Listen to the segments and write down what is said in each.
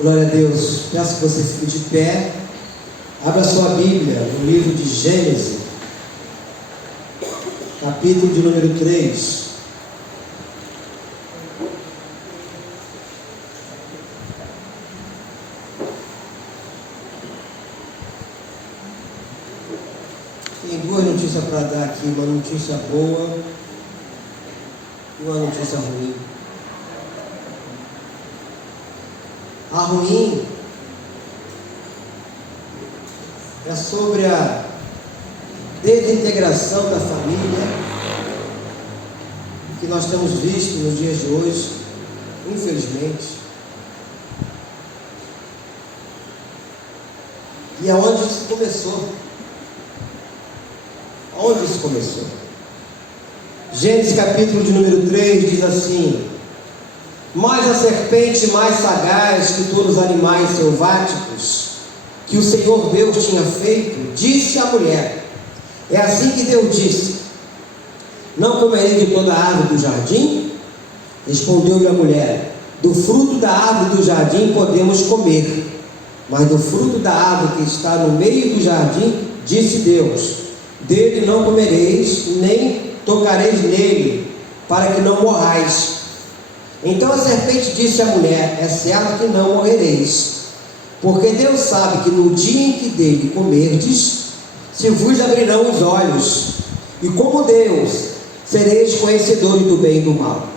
Glória a Deus. Peço que você fique de pé. Abra sua Bíblia no livro de Gênesis, capítulo de número 3. Tem duas notícias para dar aqui, uma notícia boa e uma notícia ruim. A ruim é sobre a desintegração da família que nós temos visto nos dias de hoje, infelizmente. E aonde isso começou? Onde isso começou? Gênesis capítulo de número 3 diz assim: mas a serpente mais sagaz que todos os animais selváticos que o Senhor Deus tinha feito, disse à mulher: é assim que Deus disse: não comerei de toda a árvore do jardim? Respondeu-lhe a mulher: do fruto da árvore do jardim podemos comer, mas do fruto da árvore que está no meio do jardim, disse Deus: dele não comereis, nem tocareis nele, para que não morrais. Então a serpente disse à mulher: é certo que não morrereis, porque Deus sabe que no dia em que dele comerdes, se vos abrirão os olhos, e como Deus, sereis conhecedores do bem e do mal.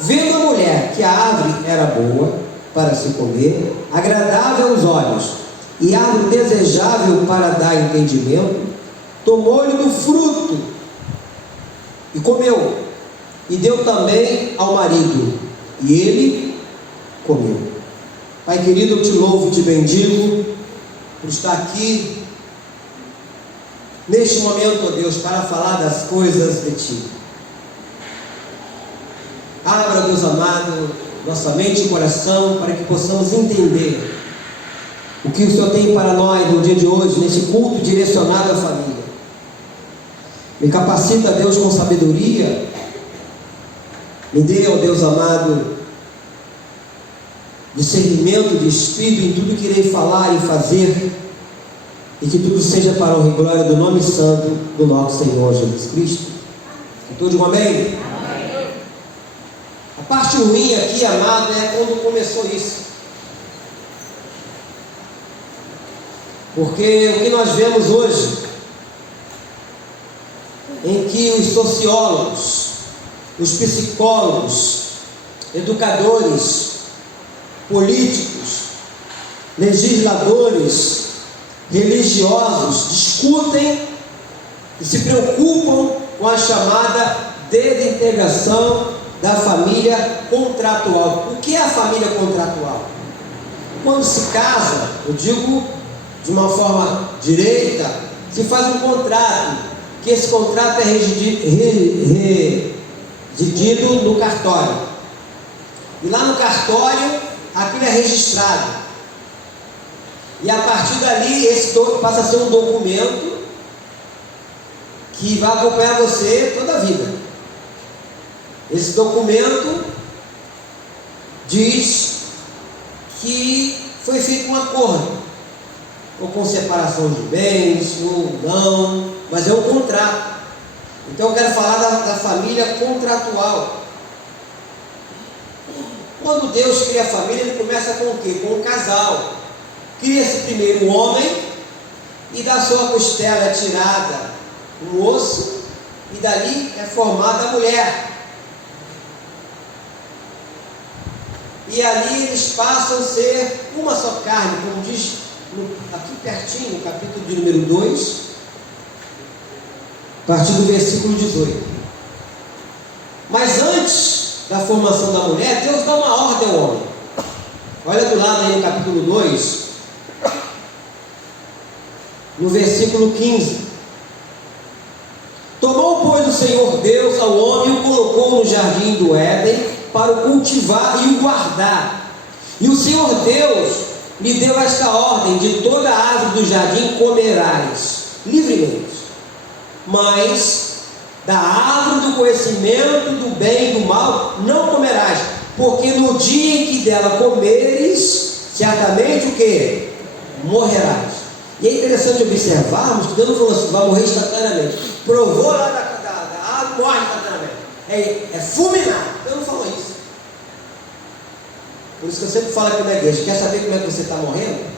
Vendo a mulher que a árvore era boa para se comer, agradável aos olhos, e árvore desejável para dar entendimento, tomou-lhe do fruto e comeu, e deu também ao marido, e ele comeu. Pai querido, eu te louvo e te bendigo por estar aqui neste momento, ó Deus, para falar das coisas de Ti. Abra, Deus amado, nossa mente e coração para que possamos entender o que o Senhor tem para nós no dia de hoje, nesse culto direcionado à família. Me capacita, Deus, com sabedoria. Me dê, ó Deus amado, discernimento de espírito em tudo que irei falar e fazer, e que tudo seja para a honra e glória do nome santo do nosso Senhor Jesus Cristo. Todos digam amém? Amém. A parte ruim aqui, amado, é quando começou isso. Porque o que nós vemos hoje, em que os sociólogos, os psicólogos, educadores, políticos, legisladores, religiosos discutem e se preocupam com a chamada desintegração da família contratual. O que é a família contratual? Quando se casa, eu digo de uma forma direita, se faz um contrato, que esse contrato é redigido no cartório, e lá no cartório aquilo é registrado, e a partir dali esse passa a ser um documento que vai acompanhar você toda a vida. Esse documento diz que foi feito um acordo, ou com separação de bens, ou não, mas é um contrato. Então eu quero falar da família contratual. Quando Deus cria a família, Ele começa com o quê? Com o casal. Cria-se primeiro o homem, e da sua costela é tirada um osso, e dali é formada a mulher. E ali eles passam a ser uma só carne, como diz aqui pertinho, no capítulo de número 2, a partir do versículo 18. Mas antes da formação da mulher, Deus dá uma ordem ao homem. Olha do lado aí no capítulo 2, no versículo 15. Tomou, pois, o Senhor Deus ao homem e o colocou no jardim do Éden para o cultivar e o guardar. E o Senhor Deus lhe deu esta ordem: de toda a árvore do jardim comerás livremente, mas da árvore do conhecimento do bem e do mal não comerás, porque no dia em que dela comeres, certamente o que? Morrerás. E é interessante observarmos que Deus não falou assim, vai morrer instantaneamente. Provou lá da água, morre instantaneamente. É fulminado. Deus não falou isso. Por isso que eu sempre falo aqui na igreja, quer saber como é que você está morrendo?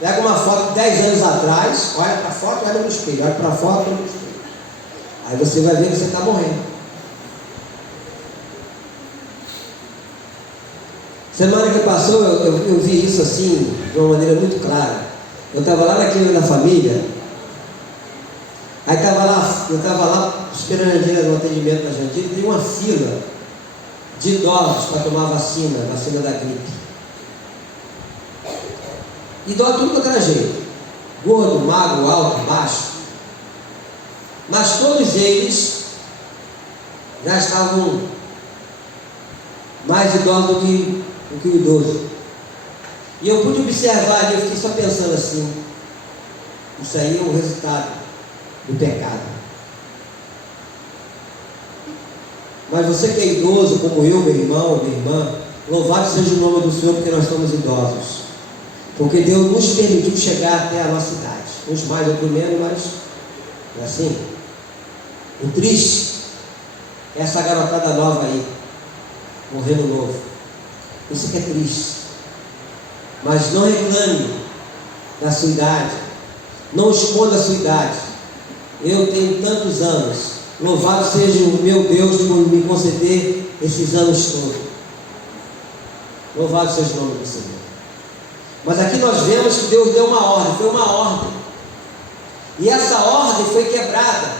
Pega uma foto de 10 anos atrás, olha para a foto, olha no espelho, olha para a foto, olha no espelho. Aí você vai ver que você está morrendo. Semana que passou, eu vi isso assim, de uma maneira muito clara. Eu estava lá na clínica da família, aí eu estava lá esperando a Jandira no atendimento da Jandira, e tem uma fila de idosos para tomar vacina da gripe. Idoso tudo daquele jeito, gordo, magro, alto, baixo. Mas todos eles já estavam mais idosos do que o idoso. E eu pude observar ali, eu fiquei só pensando assim, isso aí é o resultado do pecado. Mas você que é idoso, como eu, meu irmão, minha irmã, louvado seja o nome do Senhor, porque nós somos idosos. Porque Deus nos permitiu chegar até a nossa idade. Uns mais, outros menos, mas é assim. O triste é essa garotada nova aí, morrendo novo. Isso que é triste. Mas não reclame da sua idade. Não esconda a sua idade. Eu tenho tantos anos. Louvado seja o meu Deus por me conceder esses anos todos. Louvado seja o nome do Senhor. Mas aqui nós vemos que Deus deu uma ordem. Foi uma ordem. E essa ordem foi quebrada.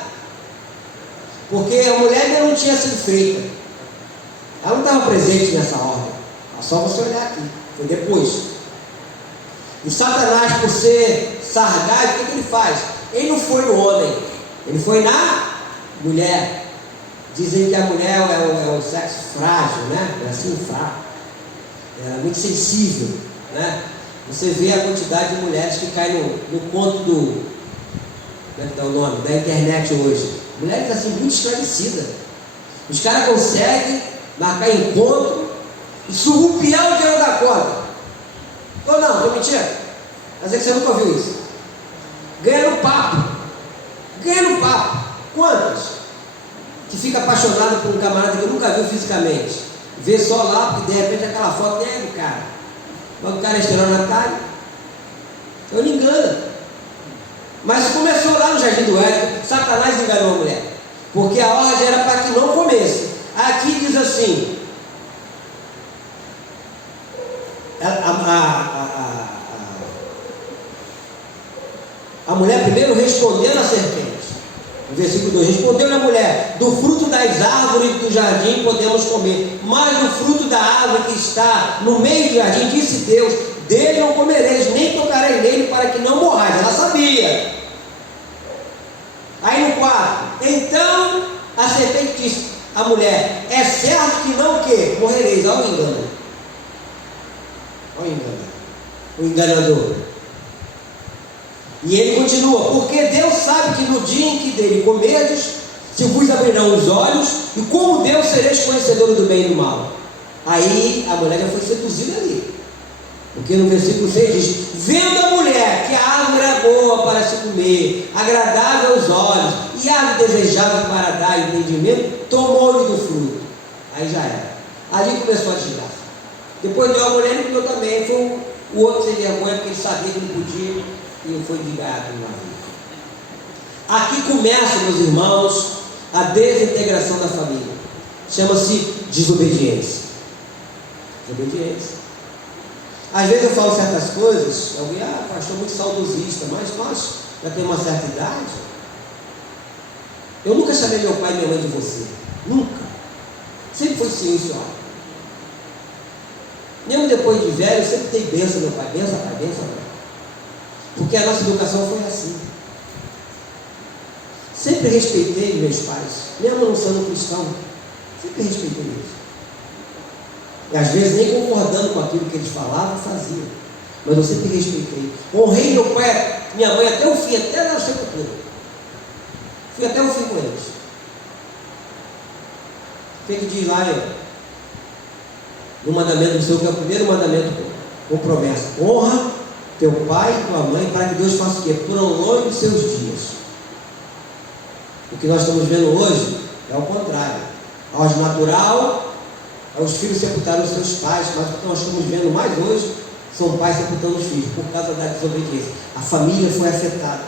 Porque a mulher ainda não tinha sido feita. Ela não estava presente nessa ordem. É só você olhar aqui. Foi depois. E Satanás, por ser sargado, o que ele faz? Ele não foi no homem. Ele foi na mulher. Dizem que a mulher é o sexo frágil, né? É assim, fraco. É muito sensível, né? Você vê a quantidade de mulheres que caem no conto do... Como é que dá o nome? Da internet hoje. Mulheres assim, muito esclarecidas. Os caras conseguem marcar encontro e surrupiar o dinheiro da conta. Ou não, estou mentindo? Mas é que você nunca viu isso. Ganha no papo. Ganha no papo. Quantas? Que fica apaixonado por um camarada que nunca viu fisicamente. Vê só lá, porque de repente aquela foto nem é do cara. Mas o cara é estelionatário. Então ele engana. Mas começou lá no Jardim do Éden, Satanás enganou a mulher. Porque a ordem era para que não comesse. Aqui diz assim, a mulher primeiro respondendo à serpente. No versículo 2, respondeu a mulher, do fruto das árvores do jardim podemos comer, mas do fruto da árvore que está no meio do jardim, disse Deus, dele não comereis, nem tocareis nele para que não morrais. Ela sabia. Aí no 4, então a serpente disse à mulher, é certo que não o quê? Morrereis. Olha o engano. Olha o engano. O enganador. E ele continua, porque Deus sabe que no dia em que dele comerdes, se vos abrirão os olhos, e como Deus sereis conhecedores do bem e do mal. Aí a mulher já foi seduzida ali. Porque no versículo 6 diz, vendo a mulher que a árvore era boa para se comer, agradável aos olhos, e árvore desejável para dar entendimento, tomou-lhe do fruto. Aí já era. Ali começou a desgraça. Depois deu a mulher e comeu também. Foi o outro sem vergonha, porque ele sabia que não podia. E foi ligado no navio. Aqui começa, meus irmãos, a desintegração da família. Chama-se desobediência. Desobediência. Às vezes eu falo certas coisas, alguém, pastor, muito saudosista, mas nós já temos uma certa idade. Eu nunca chamei meu pai e minha mãe de você. Nunca. Sempre foi silencioso. Mesmo depois de velho, eu sempre dei bênção, meu pai. Bênção, pai, bênção, pai. Porque a nossa educação foi assim. Sempre respeitei meus pais, mesmo não sendo cristão, sempre respeitei eles. E às vezes nem concordando com aquilo que eles falavam, faziam. Mas eu sempre respeitei. Honrei meu pai, minha mãe até o fim, até na sepultura. Fui até o fim com eles. O que diz lá, no mandamento do Senhor, que é o primeiro mandamento com promessa: honra teu pai e tua mãe, para que Deus faça o quê? Prolongue os seus dias. O que nós estamos vendo hoje é o contrário. A ordem natural é os filhos sepultarem os seus pais, mas o que nós estamos vendo mais hoje são pais sepultando os filhos, por causa da desobediência. A família foi afetada.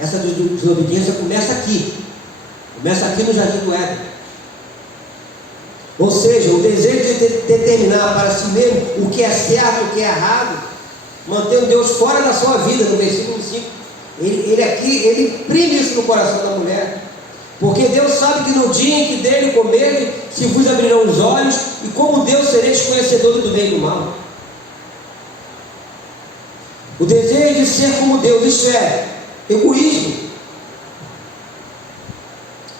Essa desobediência começa aqui no Jardim do Éden. Ou seja, o desejo de determinar para si mesmo o que é certo, o que é errado, mantendo Deus fora da sua vida, no versículo 5. Ele imprime isso no coração da mulher. Porque Deus sabe que no dia em que dele comerem, se vos abrirão os olhos, e como Deus sereis conhecedores do bem e do mal. O desejo de ser como Deus, isto é, egoísmo.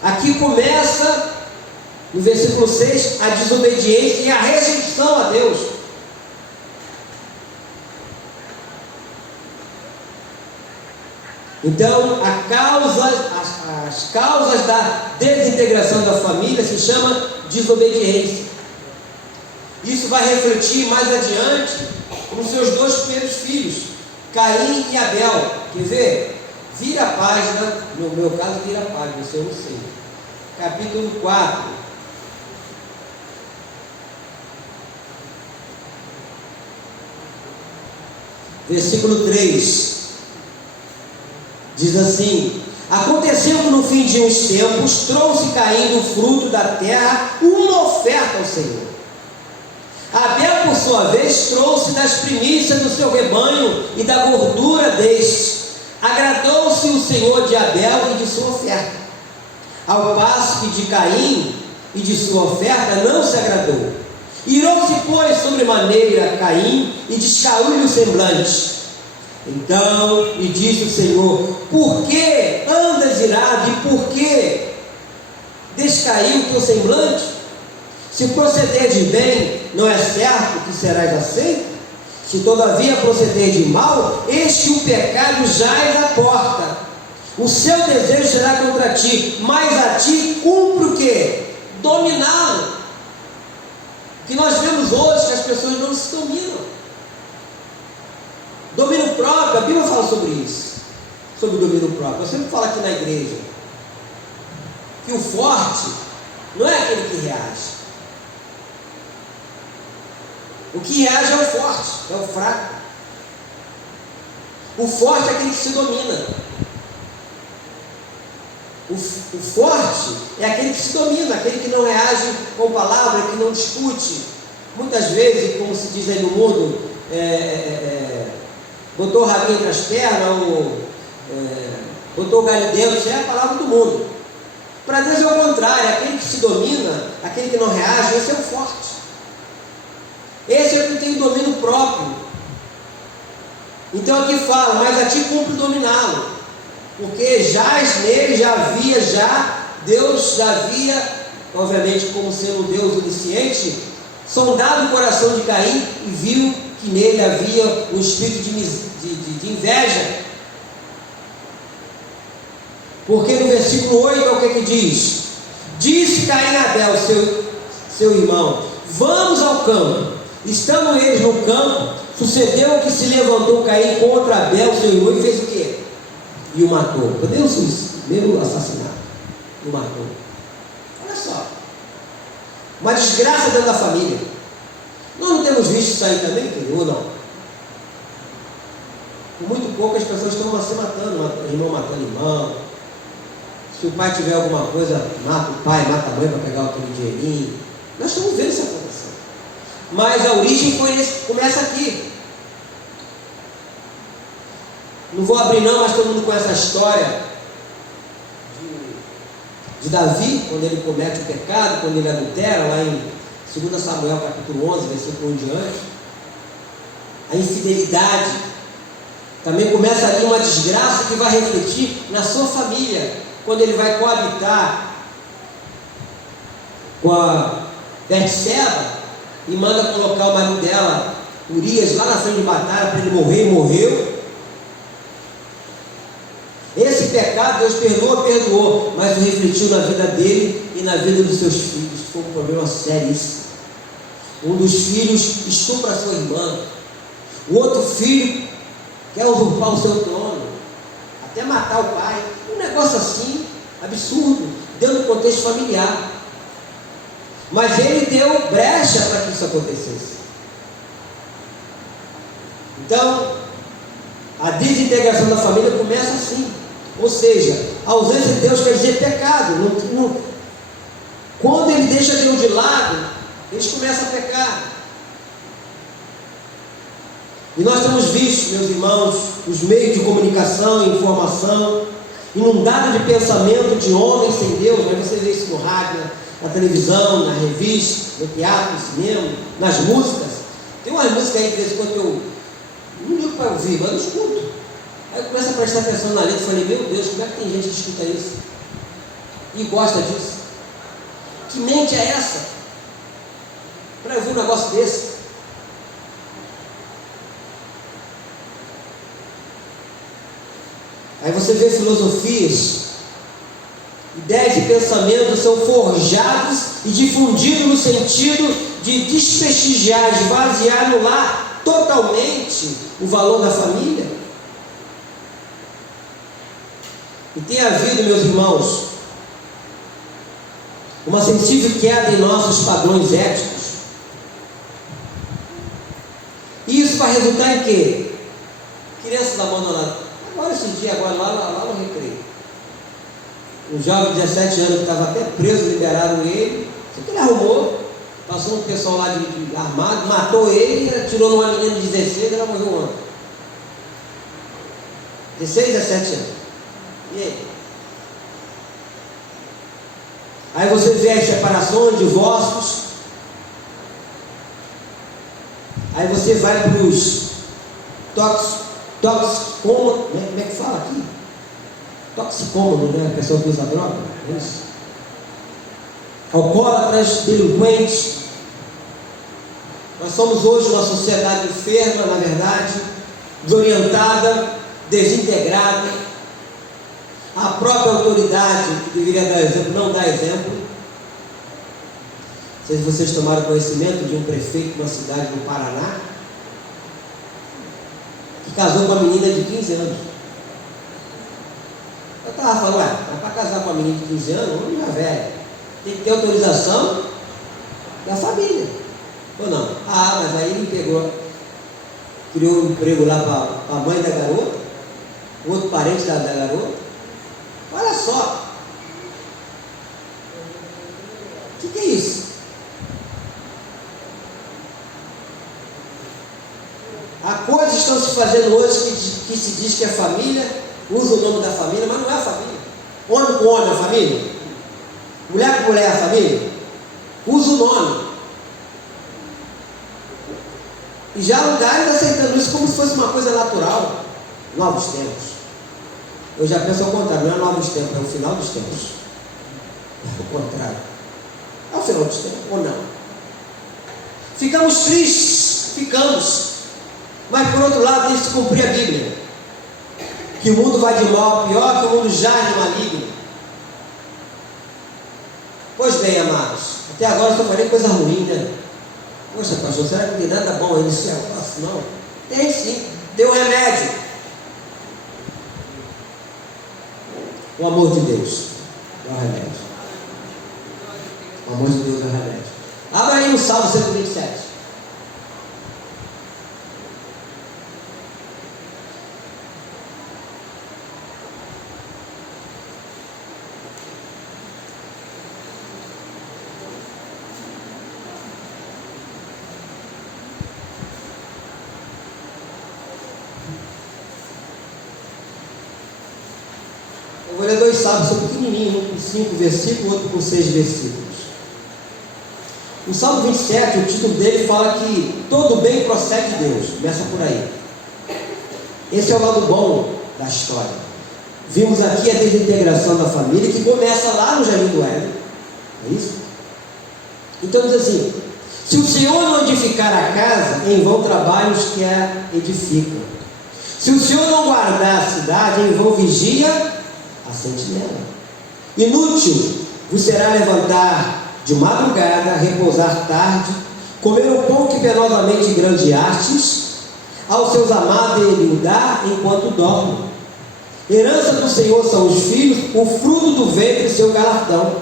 Aqui começa, no versículo 6, a desobediência e a rejeição a Deus. Então, as causas da desintegração da família se chama desobediência. Isso vai refletir mais adiante nos seus dois primeiros filhos, Caim e Abel. Quer ver? Vira a página, no meu caso vira a página, isso eu não sei. Capítulo 4. Versículo 3. Diz assim: aconteceu que no fim de uns tempos trouxe Caim do fruto da terra uma oferta ao Senhor. Abel, por sua vez, trouxe das primícias do seu rebanho e da gordura deste. Agradou-se o Senhor de Abel e de sua oferta, ao passo que de Caim e de sua oferta não se agradou. Irou-se, pois, sobremaneira Caim e descaiu-lhe o semblante. Então lhe disse o Senhor: por que andas irado e por que descaiu o teu semblante? Se proceder de bem, não é certo que serás aceito? Se todavia proceder de mal, eis que o pecado jaz à porta. O seu desejo será contra ti, mas a ti cumpre o quê? Dominá-lo. Que nós vemos hoje que as pessoas não se dominam. Domínio próprio, a Bíblia fala sobre isso, sobre o domínio próprio. Eu sempre falo aqui na igreja que o forte não é aquele que reage. O que reage é o forte, é o fraco. O forte é aquele que se domina. O forte é aquele que se domina, aquele que não reage com palavra, que não discute. Muitas vezes, como se diz aí no mundo, botou o rabinho entre as pernas, ou botou o galho dentro, isso é a palavra do mundo. Para Deus é o contrário, aquele que se domina, aquele que não reage, esse é o forte. Esse é o que tem o domínio próprio. Então aqui fala: mas a ti cumpre dominá-lo, porque jaz nele, Deus já havia, obviamente como sendo Deus onisciente, sondado o coração de Caim e viu que nele havia um espírito de inveja. Porque no versículo 8 é o que diz: disse Caim a Abel, seu irmão: vamos ao campo. Estando eles no campo, sucedeu que se levantou Caim contra Abel, seu irmão, e fez o quê? E o matou. Primeiro assassinato. O matou. Olha só. Uma desgraça dentro da família. Nós não temos visto isso aí também, querido, ou não? Por muito pouco as pessoas estão se matando, irmão matando irmão. Se o pai tiver alguma coisa, mata o pai, mata a mãe para pegar aquele dinheirinho. Nós estamos vendo isso acontecer. Mas a origem começa aqui. Não vou abrir não, mas todo mundo conhece a história de Davi, quando ele comete o pecado, quando ele adultera, lá em 2 Samuel capítulo 11, versículo 1 em diante. A infidelidade. Também começa ali uma desgraça que vai refletir na sua família, quando ele vai coabitar com a Betseba e manda colocar o marido dela, Urias, lá na frente de batalha para ele morrer, e morreu. Esse pecado Deus perdoou, mas refletiu na vida dele e na vida dos seus filhos. Foi um problema seríssimo. Um dos filhos estupra a sua irmã. O outro filho quer usurpar o seu trono, até matar o pai. Um negócio assim, absurdo, dentro do contexto familiar. Mas ele deu brecha para que isso acontecesse. Então, a desintegração da família começa assim. Ou seja, a ausência de Deus quer dizer pecado. Quando ele deixa Deus de lado, eles começam a pecar. E nós temos visto, meus irmãos, os meios de comunicação e informação inundados de pensamento de homens sem Deus. Mas você vê isso no rádio, na televisão, na revista, no teatro, no cinema, nas músicas. Tem umas músicas aí que de vez em quando eu não ligo para ouvir, mas eu escuto. Aí eu começo a prestar atenção na letra e falei, meu Deus, como é que tem gente que escuta isso e gosta disso? Que mente é essa para ouvir um negócio desse? Aí você vê filosofias, ideias e pensamentos são forjados e difundidos no sentido de desprestigiar, esvaziar, anular totalmente o valor da família. E tem havido, meus irmãos, uma sensível queda em nossos padrões éticos. E isso vai resultar em quê? Crianças abandonadas. Agora esse dia, agora lá no recreio. Um jovem de 17 anos que estava até preso, liberaram ele. O que ele arrumou? Passou um pessoal lá de armado, matou ele, atirou numa menina de 16 e ela morreu ontem. 16, 17 anos. E aí? Aí você vê as separações, divórcios. Aí você vai para os toxicômanos, como é que fala aqui? Toxicômano, né? A pessoa que usa droga, é isso. Alcoólatras, delinquentes. Nós somos hoje uma sociedade enferma, na verdade, desorientada, desintegrada. A própria autoridade, que deveria dar exemplo, não dá exemplo. Não sei se vocês tomaram conhecimento de um prefeito de uma cidade no Paraná, que casou com uma menina de 15 anos. Eu estava falando, mas para casar com uma menina de 15 anos, uma menina velha, tem que ter autorização da família, ou não? Ah, mas aí ele criou um emprego lá para a mãe da garota, outro parente da garota. Olha só, o que é isso? Há coisas estão se fazendo hoje que se diz que é família, usa o nome da família, mas não é a família. Homem com homem é a família? Mulher com mulher é a família? Usa o nome. E já há lugares aceitando isso como se fosse uma coisa natural. Novos tempos. Eu já penso ao contrário, não é novos tempos, é o final dos tempos. É o contrário. É o final dos tempos, ou não? Ficamos tristes, ficamos. Mas por outro lado tem que se cumprir a Bíblia. Que o mundo vai de mal a pior, que o mundo jaz de maligno. Pois bem, amados, até agora eu só falei coisa ruim, né? Poxa, pastor, será que não tem nada bom aí no céu? Nossa, não. Tem sim, tem um remédio. O amor de Deus é o remédio. O amor de Deus é o remédio. Abra aí no Salmo 127. Eu vou ler dois salmos, são pequenininhos, um com 5 versículos, outro com 6 versículos. O Salmo 27, o título dele fala que todo bem procede de Deus. Começa por aí. Esse é o lado bom da história. Vimos aqui a desintegração da família, que começa lá no Jardim do Éden. É isso? Então diz assim: se o Senhor não edificar a casa, em vão trabalham os que a edificam. Se o Senhor não guardar a cidade, em vão vigia a sentinela. Inútil vos será levantar de madrugada, repousar tarde, comer o pão que penosamente grandeastes, aos seus amados ele o dá enquanto dorme. Herança do Senhor são os filhos, o fruto do ventre seu galardão.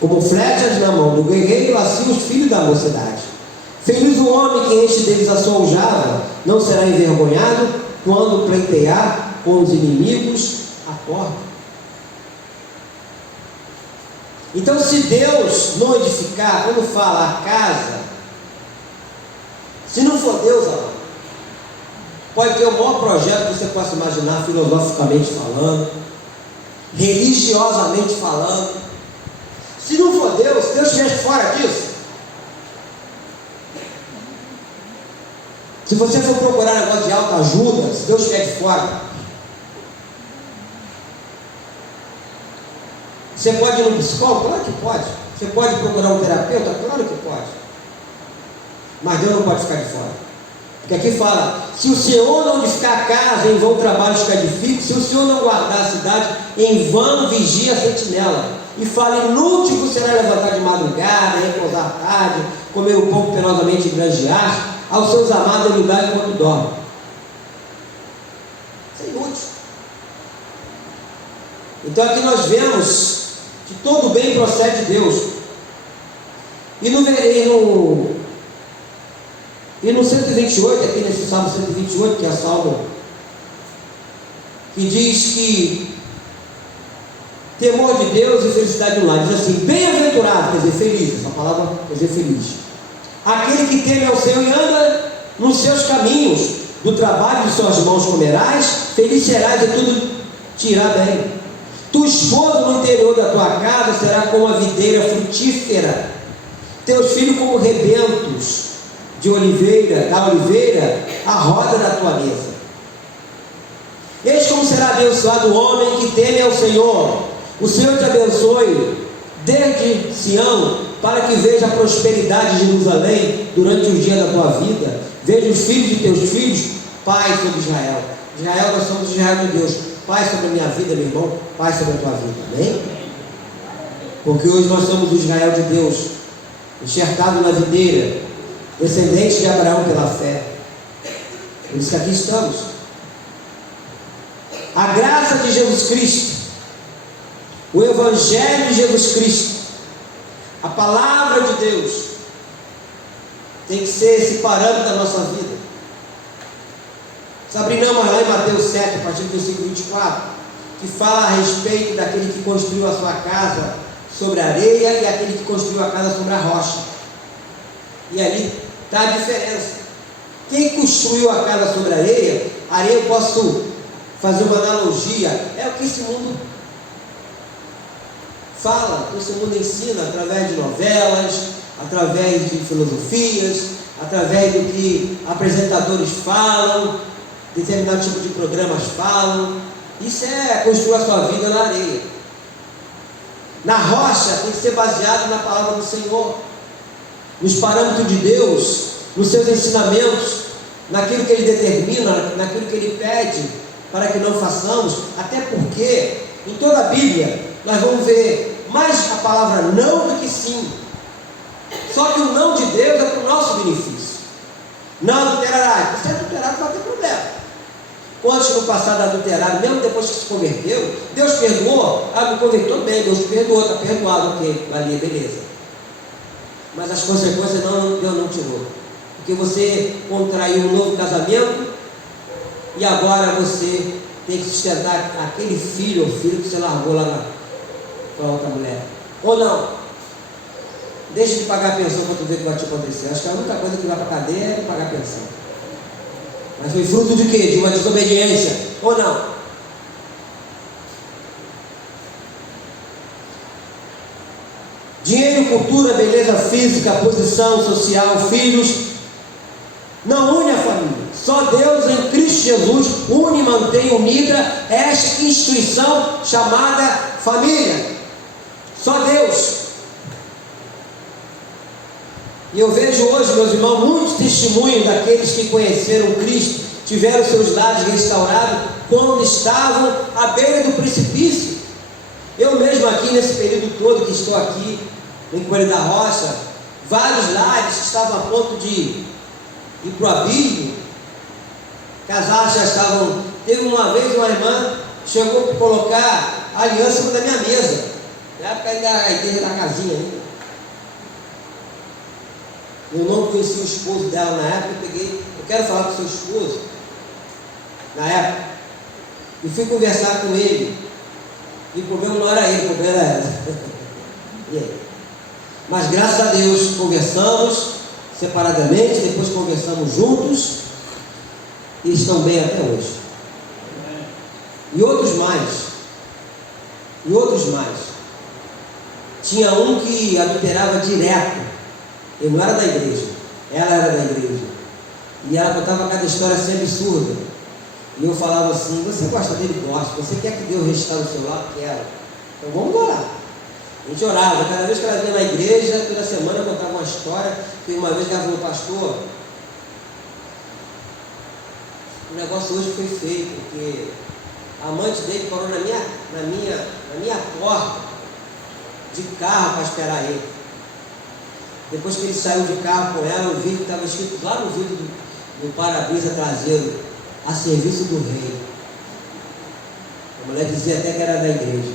Como flechas na mão do guerreiro, assim os filhos da mocidade. Feliz o homem que enche deles a sua aljava, não será envergonhado quando pleitear com os inimigos a porta. Então, se Deus não edificar, quando fala a casa, se não for Deus, amado, pode ter o maior projeto que você possa imaginar, filosoficamente falando, religiosamente falando. Se não for Deus, se Deus estiver fora disso, se você for procurar negócio de autoajuda, se Deus estiver de fora, você pode ir no psicólogo? Claro que pode. Você pode procurar um terapeuta? Claro que pode. Mas Deus não pode ficar de fora. Porque aqui fala: se o Senhor não edificar a casa, em vão trabalhos que edifica; se o Senhor não guardar a cidade, em vão vigia a sentinela. E fala: inútil você será levantar de madrugada, repousar tarde, comer o pão penosamente granjear, aos seus amados ele dá enquanto dorme. Isso é inútil. Então aqui nós vemos que todo bem procede de Deus. E no 128, aqui nesse Salmo 128, que é o Salmo que diz que temor de Deus e felicidade do lar, diz assim: bem-aventurado, quer dizer feliz, essa palavra quer dizer feliz, aquele que teme ao Senhor e anda nos seus caminhos, do trabalho de suas mãos comerás, feliz serás e tudo te irá bem. Tua esposa no interior da tua casa será como a videira frutífera, teus filhos como rebentos da oliveira, a roda da tua mesa. Eis como será abençoado o homem que teme ao Senhor. O Senhor te abençoe desde Sião, para que veja a prosperidade de Jerusalém durante os dias da tua vida. Veja os filhos de teus filhos, pai sobre Israel. Israel, nós somos Israel de Deus. Pai sobre a minha vida, meu irmão, pai sobre a tua vida, amém? Porque hoje nós somos o Israel de Deus, enxertado na videira, descendentes de Abraão pela fé. Por isso que aqui estamos. A graça de Jesus Cristo, o Evangelho de Jesus Cristo, a palavra de Deus, tem que ser esse parâmetro da nossa vida. Abrimos lá em Mateus 7, a partir do versículo 24, que fala a respeito daquele que construiu a sua casa sobre a areia e aquele que construiu a casa sobre a rocha. E ali está a diferença. Quem construiu a casa sobre a areia eu posso fazer uma analogia, é o que esse mundo fala, o que esse mundo ensina através de novelas, através de filosofias, através do que apresentadores falam, determinado tipo de programas falam. Isso é construir a sua vida na areia. Na rocha tem que ser baseado na palavra do Senhor, nos parâmetros de Deus, nos seus ensinamentos, naquilo que Ele determina, naquilo que Ele pede para que não façamos. Até porque em toda a Bíblia nós vamos ver mais a palavra não do que sim. Só que o não de Deus é para o nosso benefício. Não adulterarás. Se adulterar, não vai ter problema. Quantos no passado adulteraram, mesmo depois que se converteu, Deus perdoou? Me converteu bem, Deus perdoou, está perdoado, ok, ali, beleza. Mas as consequências Deus não tirou. Porque você contraiu um novo casamento e agora você tem que sustentar aquele filho ou filho que você largou lá com a outra mulher. Ou não? Deixa de pagar a pensão para tu ver o que vai te acontecer. Acho que a única coisa que vai para a cadeia é pagar a pensão. Mas foi fruto de quê? De uma desobediência, ou não? Dinheiro, cultura, beleza física, posição social, filhos, não une a família. Só Deus em Cristo Jesus une e mantém unida esta instituição chamada família. Só Deus. E eu vejo hoje, meus irmãos, muitos testemunhos daqueles que conheceram Cristo, tiveram seus lares restaurados quando estavam à beira do precipício. Eu mesmo aqui, nesse período todo que estou aqui, em Coelho da Rocha, vários lares que estavam a ponto de ir para o abismo, Casados já estavam. Teve uma vez uma irmã chegou a colocar a aliança em cima da minha mesa. Na época ainda a igreja da casinha ainda. Eu não conheci o esposo dela na época, eu peguei, eu quero falar com o seu esposo, na época, e fui conversar com ele. E o problema não era ele, o problema era ela. Mas graças a Deus conversamos separadamente, depois conversamos juntos e estão bem até hoje. E outros mais. E outros mais. Tinha um que adulterava direto. Ele não era da igreja, ela era da igreja. E ela contava cada história assim absurda. E eu falava assim: você gosta dele? Gosta. Você quer que Deus restaure o seu lar? Quero. Então vamos orar. A gente orava. Cada vez que ela vinha na igreja, toda semana eu contava uma história. Teve uma vez que ela falou: pastor, o negócio hoje foi feio, porque a amante dele parou na minha porta de carro para esperar ele. Depois que ele saiu de carro com ela, eu vi que estava escrito lá no vidro do para-brisa traseiro: a serviço do rei. A mulher dizia até que era da igreja.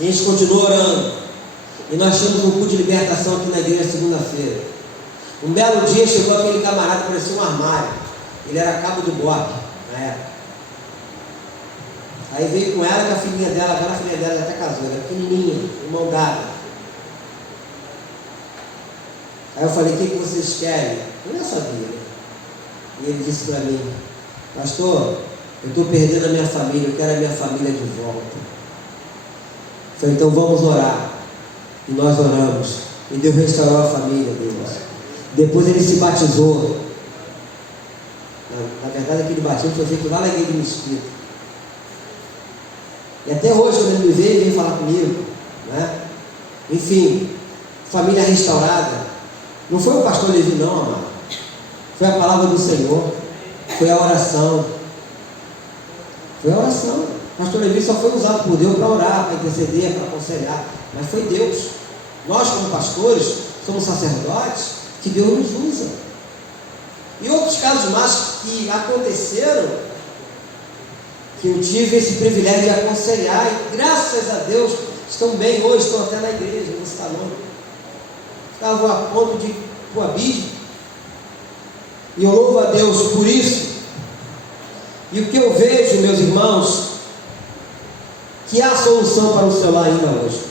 E a gente continuou orando. E nós tínhamos um culto de libertação aqui na igreja segunda-feira. Um belo dia chegou aquele camarada, parecia um armário. Ele era cabo do BOP na época. Aí veio com ela, com a filhinha dela, agora a filhinha dela já até casou, era pequenininha, irmão dada. Aí eu falei: o que vocês querem? Eu não sabia, né? E ele disse para mim: pastor, eu estou perdendo a minha família, eu quero a minha família de volta. Eu falei: então vamos orar. E nós oramos. E Deus restaurou a família deles. Depois ele se batizou. Na verdade, aquele batismo foi feito lá na igreja de Mesquita. E até hoje, quando ele me veio, ele veio falar comigo, né? Enfim, família restaurada. Não foi o pastor Levi, não, amado. Foi a palavra do Senhor. Foi a oração. Foi a oração. O pastor Levi só foi usado por Deus para orar, para interceder, para aconselhar. Mas foi Deus. Nós, como pastores, somos sacerdotes, que Deus nos usa. E outros casos mais que aconteceram, que eu tive esse privilégio de aconselhar, e graças a Deus estão bem hoje, estão até na igreja, no salão. Estavam a ponto de coabir. E eu louvo a Deus por isso. E o que eu vejo, meus irmãos, que há solução para o seu lar ainda hoje.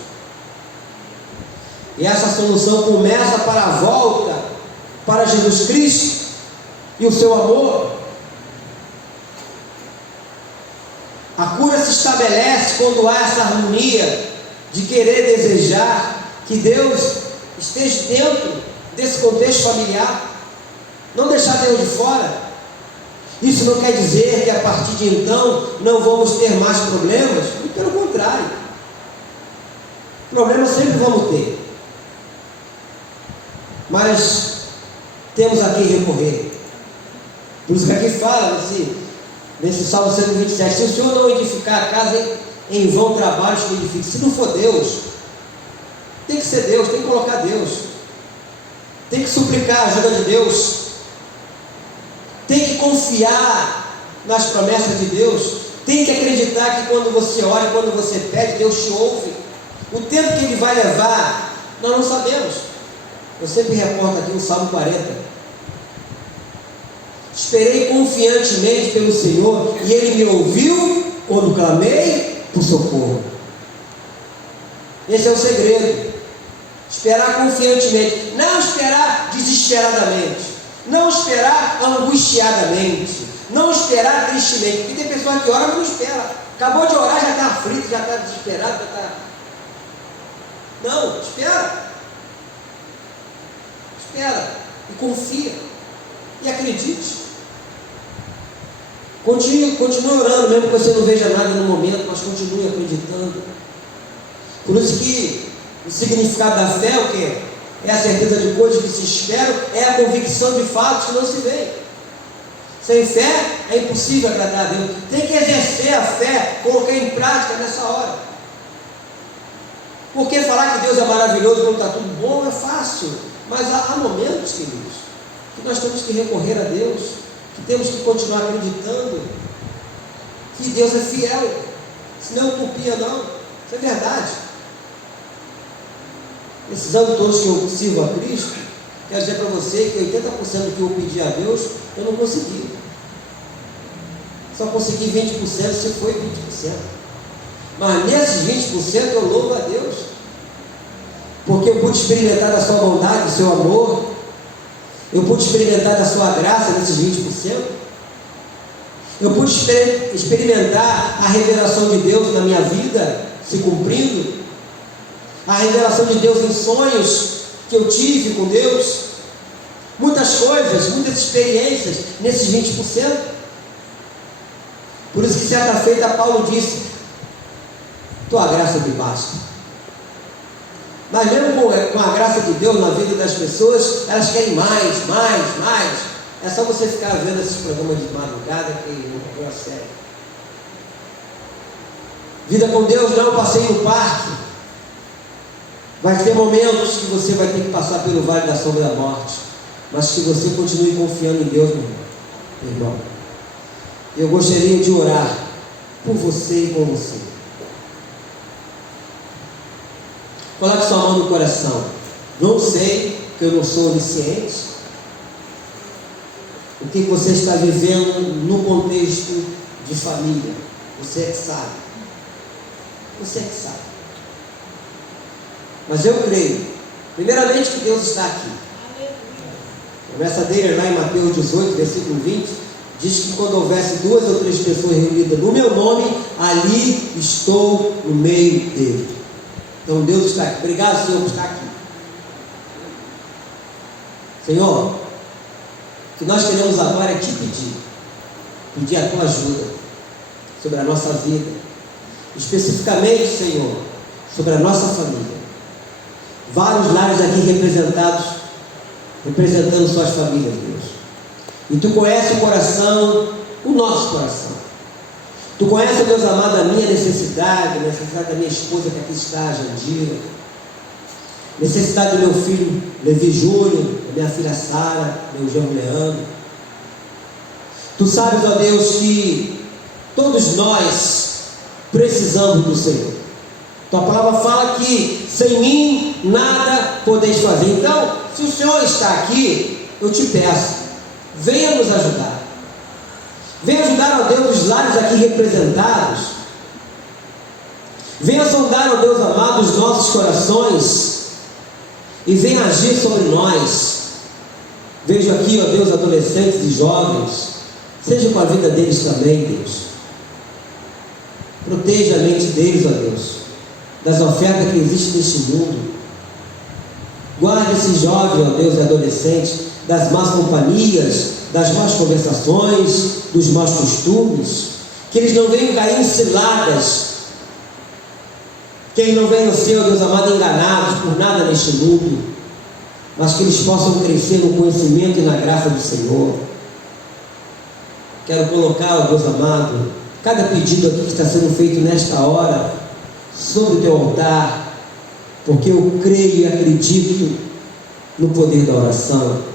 E essa solução começa para a volta para Jesus Cristo e o seu amor. A cura se estabelece quando há essa harmonia de querer desejar que Deus esteja dentro desse contexto familiar, não deixar Deus de fora. Isso não quer dizer que a partir de então não vamos ter mais problemas, e pelo contrário, problemas sempre vamos ter, mas temos a quem recorrer. Por isso que aqui fala nesse Salmo 127, se o Senhor não edificar a casa, em vão trabalhos que edifique. Se não for Deus, tem que ser Deus, tem que colocar Deus, tem que suplicar a ajuda de Deus, tem que confiar nas promessas de Deus, tem que acreditar que quando você ora e quando você pede, Deus te ouve. O tempo que Ele vai levar, nós não sabemos. Eu sempre reporto aqui o Salmo 40. Esperei confiantemente pelo Senhor, e Ele me ouviu quando clamei por socorro. Esse é o segredo. Esperar confiantemente, não esperar desesperadamente, não esperar angustiadamente, não esperar tristemente, porque tem pessoas que oram mas não espera. Acabou de orar, já está aflito, já está desesperado, já está... Não, espera. Espera e confia e acredite. Continue orando, mesmo que você não veja nada no momento, mas continue acreditando. Por isso que o significado da fé é o quê? É a certeza de coisas que se esperam, é a convicção de fatos que não se veem. Sem fé é impossível agradar a Deus. Tem que exercer a fé, colocar em prática nessa hora. Porque falar que Deus é maravilhoso quando está tudo bom é fácil, mas há momentos, queridos, que nós temos que recorrer a Deus. que temos que continuar acreditando que Deus é fiel. Isso não é utopia, não. Isso é verdade. Esses anos todos que eu sirvo a Cristo, quero dizer para você que 80% do que eu pedi a Deus, eu não consegui. Só consegui 20% se foi 20%. Mas nesses 20% eu louvo a Deus, porque eu pude experimentar da sua bondade, do seu amor, eu pude experimentar da sua graça nesses 20%, eu pude experimentar a revelação de Deus na minha vida se cumprindo, a revelação de Deus em sonhos que eu tive com Deus, muitas coisas, muitas experiências nesses 20%. Por isso que certa feita Paulo disse: tua graça me basta. Mas mesmo com a graça de Deus na vida das pessoas, elas querem mais, mais, mais. É só você ficar vendo esses programas de madrugada que não é a sério. Vida com Deus não é um passeio no parque. Vai ter momentos que você vai ter que passar pelo vale da sombra da morte, mas que você continue confiando em Deus, meu irmão. Eu gostaria de orar por você e com você. Coloque sua mão no coração. Não sei, que eu não sou onisciente, o que você está vivendo no contexto de família. Você é que sabe. Você é que sabe. Mas eu creio, primeiramente, que Deus está aqui. A promessa dele lá em Mateus 18, versículo 20, diz que quando houvesse 2 ou 3 pessoas reunidas no meu nome, ali estou no meio dele. Então Deus está aqui. Obrigado, Senhor, por estar aqui. Senhor, o que nós queremos agora é te pedir a tua ajuda sobre a nossa vida, especificamente, Senhor, sobre a nossa família. Vários lares aqui representados, representando suas famílias, Deus. E tu conheces o coração, o nosso coração. Tu conheces, Deus amado, a minha necessidade, a necessidade da minha esposa que aqui está, a Jandira, necessidade do meu filho Levi Júnior, da minha filha Sara, meu genro Leandro. Tu sabes, ó Deus, que todos nós precisamos do Senhor. Tua palavra fala que sem mim nada podeis fazer. Então, se o Senhor está aqui, eu te peço, venha nos ajudar. Venha ajudar, ó Deus, os lares aqui representados. Venha sondar, ó Deus amado, os nossos corações e venha agir sobre nós. Vejo aqui, ó Deus, adolescentes e jovens. Seja com a vida deles também, Deus. Proteja a mente deles, ó Deus, das ofertas que existem neste mundo. Guarde esses jovens, ó Deus, e adolescentes, das más companhias, das más conversações, dos maus costumes, que eles não venham cair em ciladas, que eles não venham ser, ó Deus amado, enganados por nada neste mundo, mas que eles possam crescer no conhecimento e na graça do Senhor. Quero colocar, ó Deus amado, cada pedido aqui que está sendo feito nesta hora, sobre o teu altar, porque eu creio e acredito no poder da oração.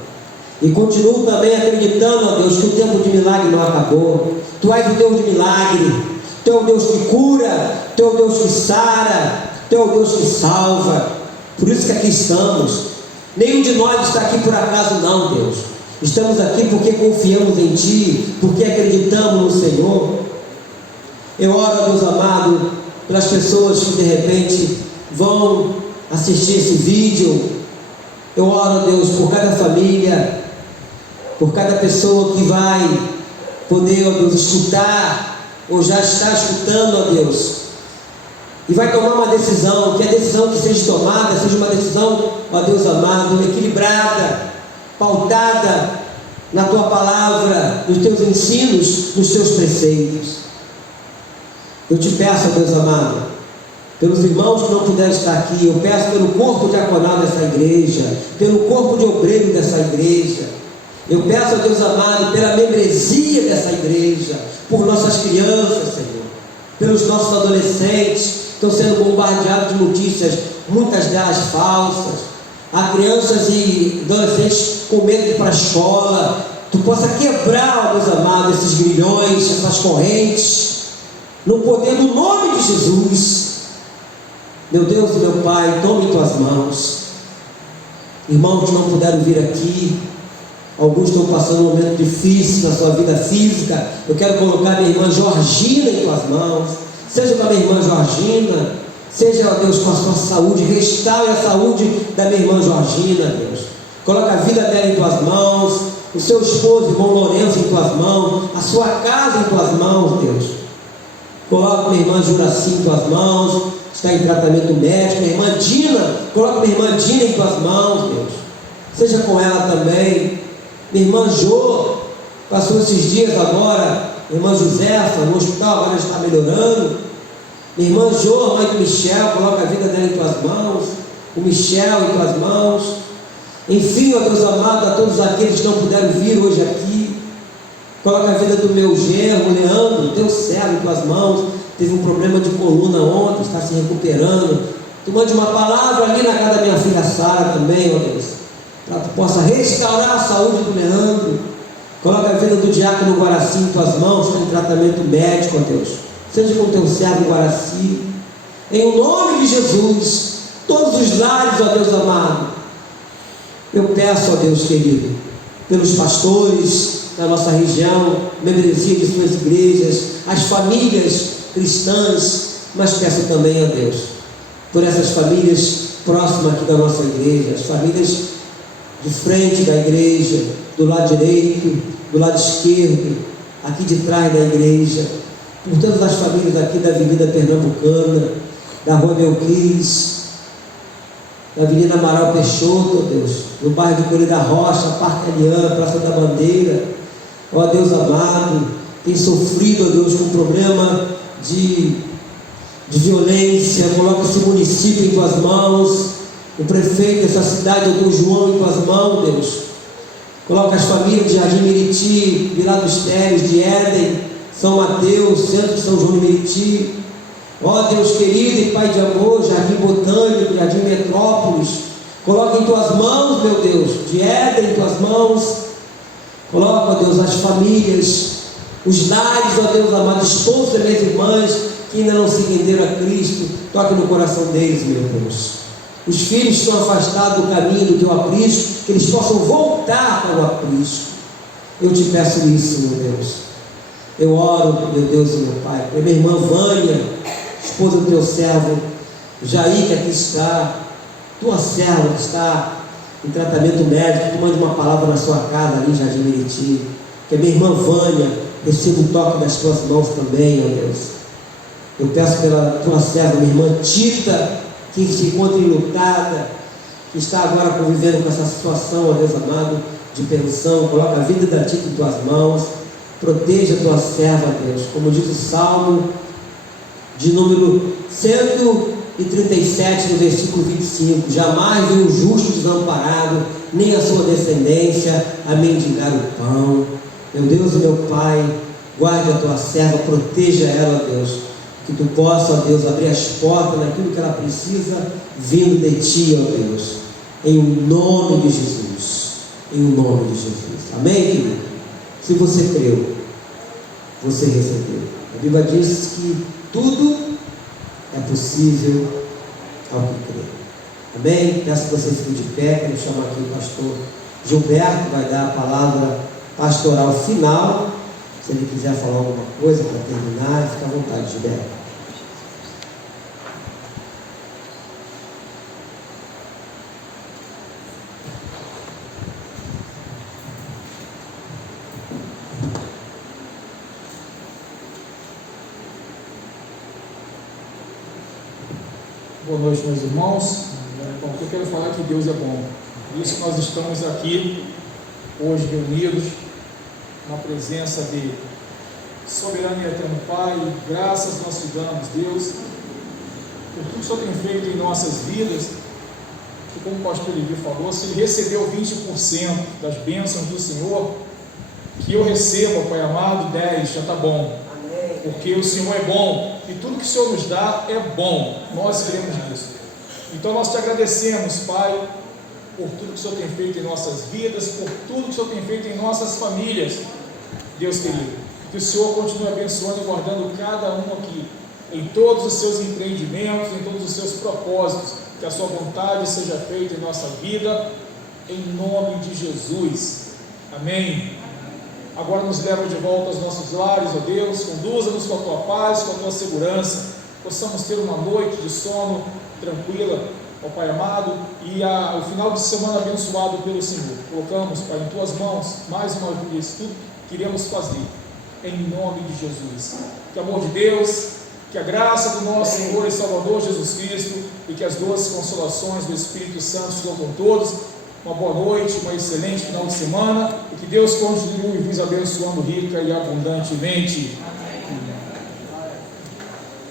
E continuo também acreditando, ó Deus, que o tempo de milagre não acabou. Tu és o Deus de milagre, Tu és o Deus que cura, Tu és o Deus que sara, Tu és o Deus que salva. Por isso que aqui estamos. Nenhum de nós está aqui por acaso não, Deus. Estamos aqui porque confiamos em Ti, porque acreditamos no Senhor. Eu oro, Deus amado, pelas pessoas que de repente vão assistir esse vídeo. Eu oro, Deus, por cada família, por cada pessoa que vai poder, ó Deus, escutar, ou já está escutando, ó Deus, e vai tomar uma decisão, que a decisão que seja tomada seja uma decisão, ó Deus amado, equilibrada, pautada na Tua palavra, nos Teus ensinos, nos Teus preceitos. Eu te peço, ó Deus amado, pelos irmãos que não puderam estar aqui, eu peço pelo corpo diaconal dessa igreja, pelo corpo de obreiro dessa igreja, eu peço a Deus amado pela membresia dessa igreja, por nossas crianças, Senhor, pelos nossos adolescentes que estão sendo bombardeados de notícias, muitas delas falsas. Há crianças e adolescentes com medo de ir para a escola, Tu possa quebrar, ó Deus amado, esses grilhões, essas correntes, no poder do nome de Jesus. Meu Deus e meu Pai, tome em tuas mãos. Irmãos que não puderam vir aqui, alguns estão passando um momento difícil na sua vida física. Eu quero colocar minha irmã Georgina em tuas mãos. Seja com a minha irmã Georgina, seja, ó Deus, com a sua saúde. Restaure a saúde da minha irmã Georgina, Deus. Coloca a vida dela em tuas mãos, o seu esposo, irmão Lourenço, em tuas mãos, a sua casa em tuas mãos, Deus. Coloca minha irmã Juraci em tuas mãos, está em tratamento médico. Minha irmã Dina, coloca minha irmã Dina em tuas mãos, Deus. Seja com ela também. Minha irmã Jo, passou esses dias agora, minha irmã Josefa, no hospital, agora está melhorando. Minha irmã Jo, mãe do Michel, coloca a vida dela em tuas mãos, o Michel em tuas mãos. Enfim, ó Deus amado, a todos aqueles que não puderam vir hoje aqui, coloca a vida do meu genro, Leandro, teu servo em tuas mãos. Teve um problema de coluna ontem, está se recuperando. Tu mande uma palavra ali na casa da minha filha Sara também, ó Deus, para que tu possa restaurar a saúde do Leandro. Coloca a vida do diácono Guaraci em tuas mãos, está em tratamento médico, ó Deus. Seja com teu servo Guaraci. Em nome de Jesus, todos os lares, ó Deus amado, eu peço, ó Deus querido, pelos pastores da nossa região, membresia de suas igrejas, as famílias cristãs, mas peço também, ó Deus, por essas famílias próximas aqui da nossa igreja, as famílias de frente da igreja, do lado direito, do lado esquerdo, aqui de trás da igreja, por todas as famílias aqui da Avenida Pernambucana, da Rua Melquides, da Avenida Amaral Peixoto, ó Deus, no bairro de Coelho da Rocha, Parque Alian, Praça da Bandeira, ó Deus amado, tem sofrido, ó Deus, com problema de violência. Coloca esse município em tuas mãos, o prefeito dessa cidade, o Deus João, em tuas mãos, Deus. Coloca as famílias de Jardim Meriti, Vila dos Teres, de Éden, São Mateus, Centro de São João de Meriti. Ó Deus querido e Pai de amor, Jardim Botânico, Jardim Metrópolis, coloca em tuas mãos, meu Deus, de Éden em tuas mãos. Coloca, ó Deus, as famílias, os lares, ó Deus amado, esposos das minhas irmãs que ainda não se renderam a Cristo. Toque no coração deles, meu Deus. Os filhos estão afastados do caminho do teu aprisco, que eles possam voltar para o aprisco. Eu te peço isso, meu Deus. Eu oro, meu Deus e meu Pai, para minha irmã Vânia, esposa do teu servo Jair, que aqui está, tua serva que está em tratamento médico. Tu mande uma palavra na sua casa ali em Jardim Meriti, que a minha irmã Vânia receba o toque das tuas mãos também, ó Deus. Eu peço pela tua serva, minha irmã Tita, que se encontra enlutada, que está agora convivendo com essa situação, ó Deus amado, de pensão. Coloca a vida da Tita em tuas mãos, proteja a tua serva, Deus, como diz o Salmo de número 137, no versículo 25: jamais viu o justo desamparado, nem a sua descendência a mendigar o pão. Meu Deus e meu Pai, guarde a tua serva, proteja ela, Deus, que tu possa, ó Deus, abrir as portas naquilo que ela precisa, vindo de ti, ó Deus, em nome de Jesus, em nome de Jesus. Amém, querido? Se você creu, você recebeu. A Bíblia diz que tudo é possível ao que crê. Amém? Peço que você fique de pé. Quero chamar aqui o pastor Gilberto, que vai dar a palavra pastoral final. Se ele quiser falar alguma coisa para terminar, fica à vontade, Gilberto. Boa noite, meus irmãos. Bom, o que eu quero falar é que Deus é bom. Por isso que nós estamos aqui hoje reunidos na presença de soberano e eterno Pai. Graças nós te damos, Deus, por tudo que o Senhor tem feito em nossas vidas. Que, como o pastor Levi falou, se ele recebeu 20% das bênçãos do Senhor, que eu receba, Pai amado, 10, já está bom. Porque o Senhor é bom e tudo que o Senhor nos dá é bom. Nós queremos isso. Então nós te agradecemos, Pai, por tudo que o Senhor tem feito em nossas vidas, por tudo que o Senhor tem feito em nossas famílias. Deus querido, que o Senhor continue abençoando e guardando cada um aqui, em todos os seus empreendimentos, em todos os seus propósitos, que a sua vontade seja feita em nossa vida, em nome de Jesus. Amém. Agora nos leva de volta aos nossos lares, ó Deus, conduza-nos com a tua paz, com a tua segurança, possamos ter uma noite de sono tranquila, ó Pai amado, e o final de semana abençoado pelo Senhor. Colocamos, Pai, em tuas mãos, mais uma vez, tudo que queremos fazer, em nome de Jesus. Que o amor de Deus, que a graça do nosso Senhor e Salvador Jesus Cristo, e que as doces consolações do Espírito Santo estejam com todos. Uma boa noite, uma excelente final de semana, e que Deus continue vos abençoando rica e abundantemente.